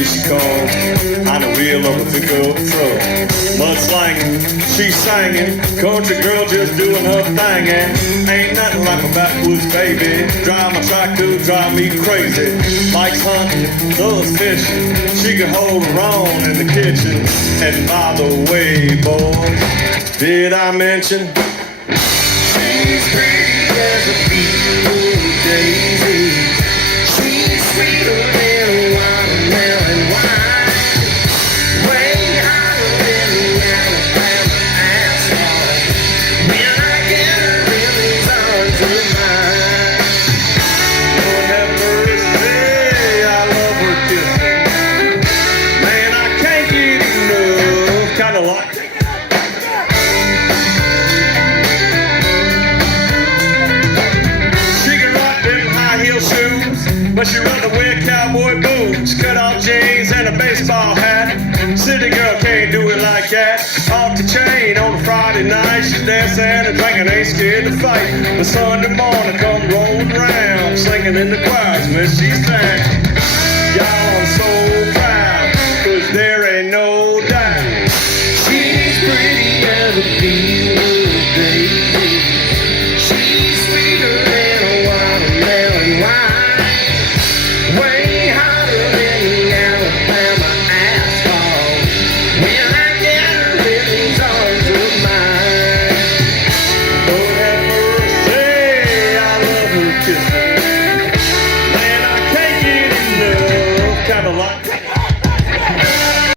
baby, she called on the wheel of a pickup truck. Mudslinging, she's singing, country girl just doing her thing, and ain't nothing like a backwoods baby. Drive my tractor, drive me crazy. Likes hunting, loves fishing. She can hold her own in the kitchen. And by the way, boys, did I mention she's pretty as a beautiful daisy? She's sweeter than watermelon wine, way hotter than the Alabama asphalt. When I get her in these arms of mine, Lord have mercy, I love her kissing. Man, I can't get enough, kinda like. But she run to wear cowboy boots, cut off jeans, and a baseball hat. City girl can't do it like that. Off the chain on a Friday night, she's dancing and drinking, ain't scared to fight. The Sunday morning come rolling round, singing in the choirs when she's back. Y'all, I'm so